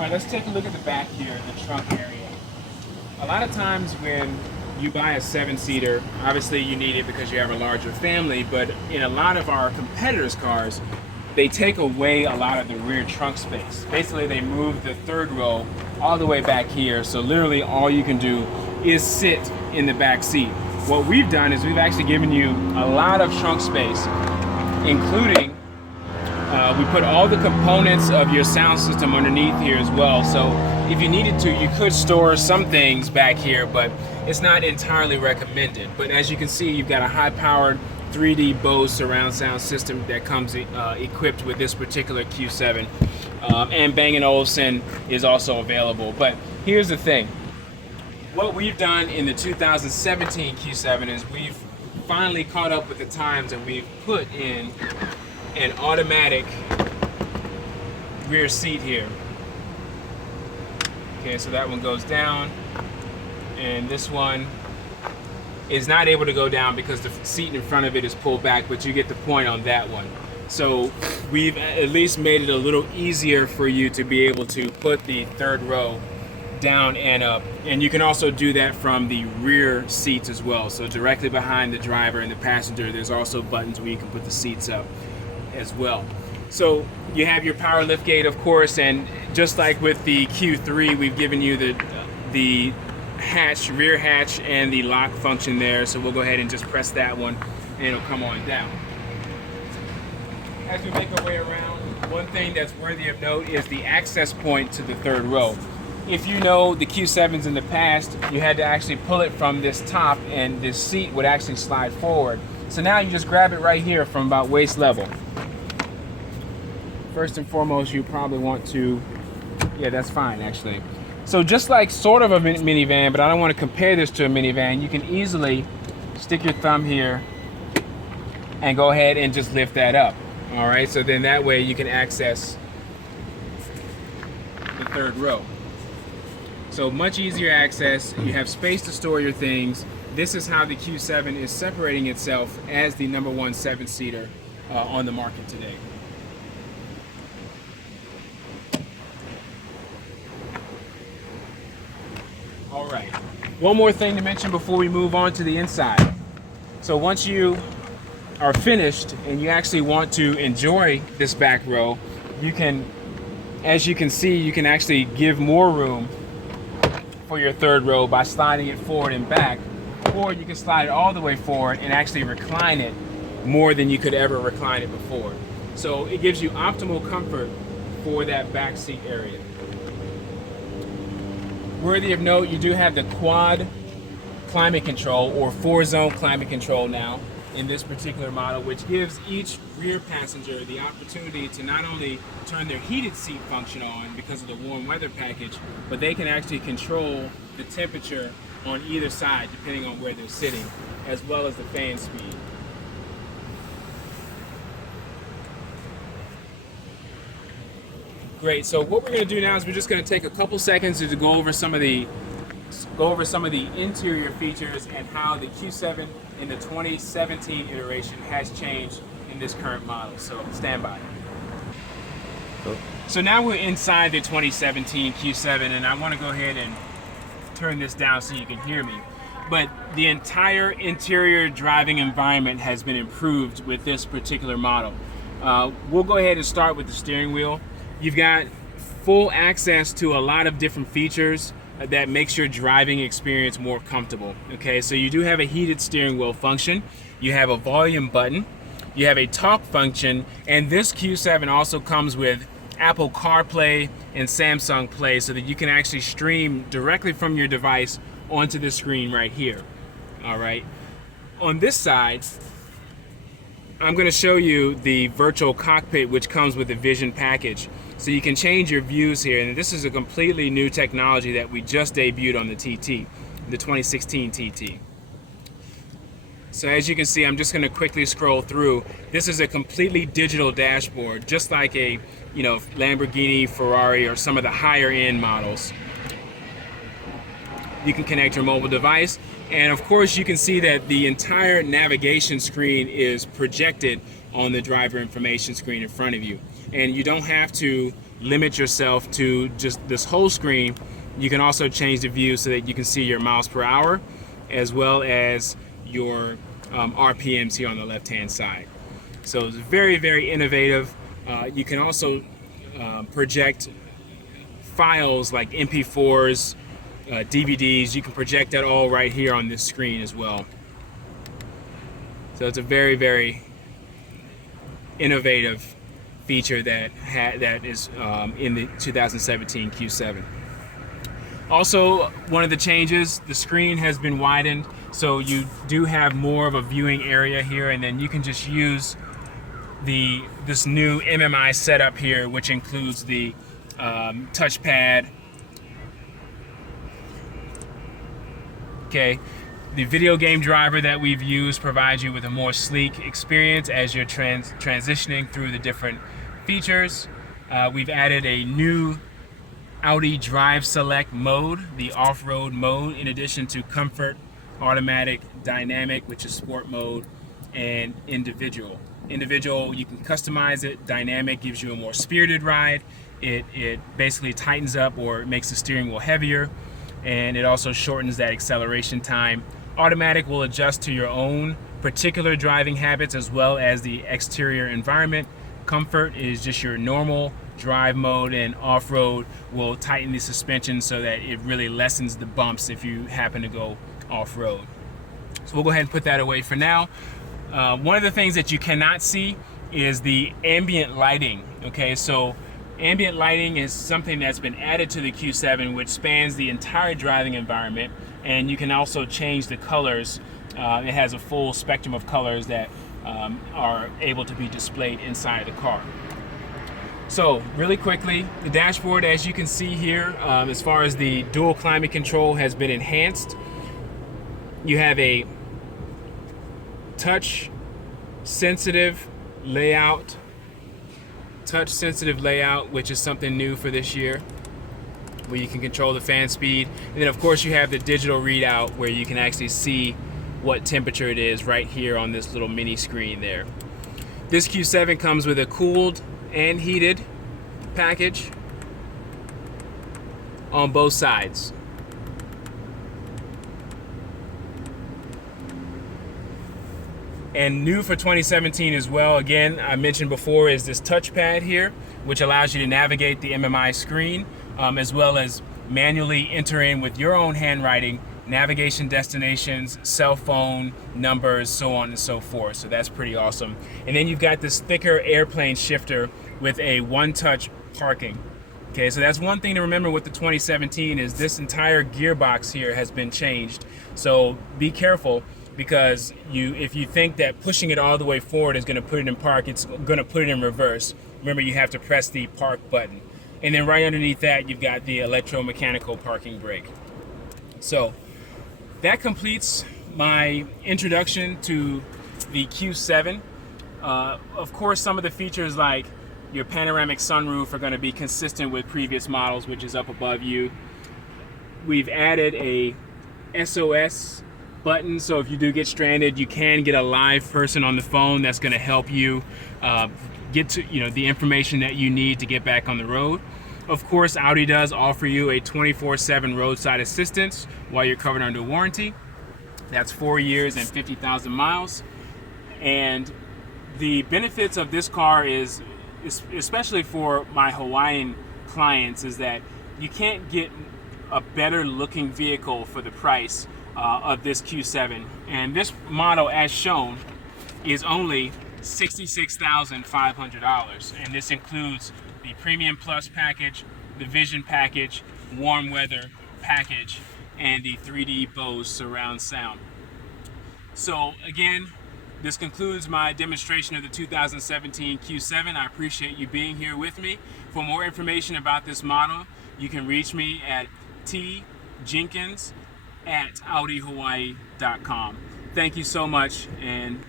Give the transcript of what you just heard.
All right, let's take a look at the back here, the trunk area. A lot of times when you buy a 7-seater, obviously you need it because you have a larger family, but in a lot of our competitors' cars, they take away a lot of the rear trunk space. Basically, they move the third row all the way back here, so literally all you can do is sit in the back seat. What we've done is we've actually given you a lot of trunk space, including we put all the components of your sound system underneath here as well. So if you needed to, you could store some things back here, but it's not entirely recommended. But as you can see, you've got a high-powered 3D Bose surround sound system that comes equipped with this particular Q7. And Bang & Olufsen is also available. But here's the thing. What we've done in the 2017 Q7 is we've finally caught up with the times, and we've put in an automatic rear seat here. Okay, so that one goes down, and this one is not able to go down because the seat in front of it is pulled back, but you get the point on that one. So we've at least made it a little easier for you to be able to put the third row down and up, and you can also do that from the rear seats as well. So directly behind the driver and the passenger, there's also buttons where you can put the seats up as well. So you have your power lift gate, of course, and just like with the Q3, we've given you the hatch, rear hatch, and the lock function there. So we'll go ahead and just press that one, and it'll come on down. As we make our way around, one thing that's worthy of note is the access point to the third row. If you know the Q7s in the past, you had to actually pull it from this top, and this seat would actually slide forward. So now you just grab it right here from about waist level. First and foremost, you probably want to, yeah, that's fine actually. So just like sort of a minivan, but I don't want to compare this to a minivan, you can easily stick your thumb here and go ahead and just lift that up. All right, so then that way you can access the third row. So much easier access, you have space to store your things. This is how the Q7 is separating itself as the #1 7-seater on the market today. All right, one more thing to mention before we move on to the inside. So once you are finished and you actually want to enjoy this back row, you can, as you can see, you can actually give more room for your third row by sliding it forward and back, or you can slide it all the way forward and actually recline it more than you could ever recline it before. So it gives you optimal comfort for that back seat area. Worthy of note, you do have the quad climate control, or 4-zone climate control now in this particular model, which gives each rear passenger the opportunity to not only turn their heated seat function on because of the warm weather package, but they can actually control the temperature on either side depending on where they're sitting, as well as the fan speed. Great, so what we're going to do now is we're just going to take a couple seconds to go over some of the interior features and how the Q7 in the 2017 iteration has changed in this current model. So stand by. Cool. So now we're inside the 2017 Q7, and I want to go ahead and turn this down so you can hear me. But the entire interior driving environment has been improved with this particular model. We'll go ahead and start with the steering wheel. You've got full access to a lot of different features that makes your driving experience more comfortable. Okay, so you do have a heated steering wheel function, you have a volume button, you have a talk function, and this Q7 also comes with Apple CarPlay and Samsung Play, so that you can actually stream directly from your device onto the screen right here. All right, on this side, I'm going to show you the Virtual Cockpit, which comes with the Vision package. So you can change your views here, and this is a completely new technology that we just debuted on the TT, the 2016 TT. So as you can see, I'm just going to quickly scroll through. This is a completely digital dashboard, just like a, Lamborghini, Ferrari, or some of the higher end models. You can connect your mobile device, and of course you can see that the entire navigation screen is projected on the driver information screen in front of you, and you don't have to limit yourself to just this whole screen, you can also change the view so that you can see your miles per hour as well as your RPMs here on the left-hand side. So it's very, very innovative. You can also project files like MP4s, DVDs. You can project that all right here on this screen as well. So it's a very, very innovative feature that is in the 2017 Q7. Also, one of the changes, the screen has been widened, so you do have more of a viewing area here, and then you can just use this new MMI setup here, which includes the touchpad. Okay, the video game driver that we've used provides you with a more sleek experience as you're transitioning through the different features. We've added a new Audi Drive Select mode, the off-road mode, in addition to comfort, automatic, dynamic, which is sport mode, and individual. Individual, you can customize it. Dynamic gives you a more spirited ride. It basically tightens up or makes the steering wheel heavier, and it also shortens that acceleration time. Automatic will adjust to your own particular driving habits as well as the exterior environment. Comfort is just your normal drive mode, and off-road will tighten the suspension so that it really lessens the bumps if you happen to go off-road. So we'll go ahead and put that away for now. One of the things that you cannot see is the ambient lighting. Okay, so ambient lighting is something that's been added to the Q7, which spans the entire driving environment, and you can also change the colors. It has a full spectrum of colors that are able to be displayed inside the car. So really quickly, the dashboard, as you can see here, as far as the dual climate control has been enhanced. You have a touch sensitive layout, which is something new for this year, where you can control the fan speed. And then of course you have the digital readout where you can actually see what temperature it is right here on this little mini screen there. This Q7 comes with a cooled and heated package on both sides. And new for 2017 as well, again, I mentioned before, is this touchpad here, which allows you to navigate the MMI screen, as well as manually enter in with your own handwriting navigation destinations, cell phone numbers, so on and so forth. So that's pretty awesome. And then you've got this thicker airplane shifter with a one-touch parking. Okay, so that's one thing to remember with the 2017 is this entire gearbox here has been changed. So be careful, because if you think that pushing it all the way forward is going to put it in park, it's going to put it in reverse. Remember, you have to press the park button. And then right underneath that, you've got the electromechanical parking brake. So that completes my introduction to the Q7. Of course, some of the features like your panoramic sunroof are going to be consistent with previous models, which is up above you. We've added a SOS button, so if you do get stranded, you can get a live person on the phone that's going to help you get to the information that you need to get back on the road. Of course, Audi does offer you a 24/7 roadside assistance while you're covered under warranty. That's 4 years and 50,000 miles. And the benefits of this car is, especially for my Hawaiian clients, is that you can't get a better looking vehicle for the price of this Q7. And this model, as shown, is only $66,500. And this includes the Premium Plus package, the Vision package, Warm Weather package, and the 3D Bose surround sound. So again, this concludes my demonstration of the 2017 Q7. I appreciate you being here with me. For more information about this model, you can reach me at tjenkins@audihawaii.com. Thank you so much, and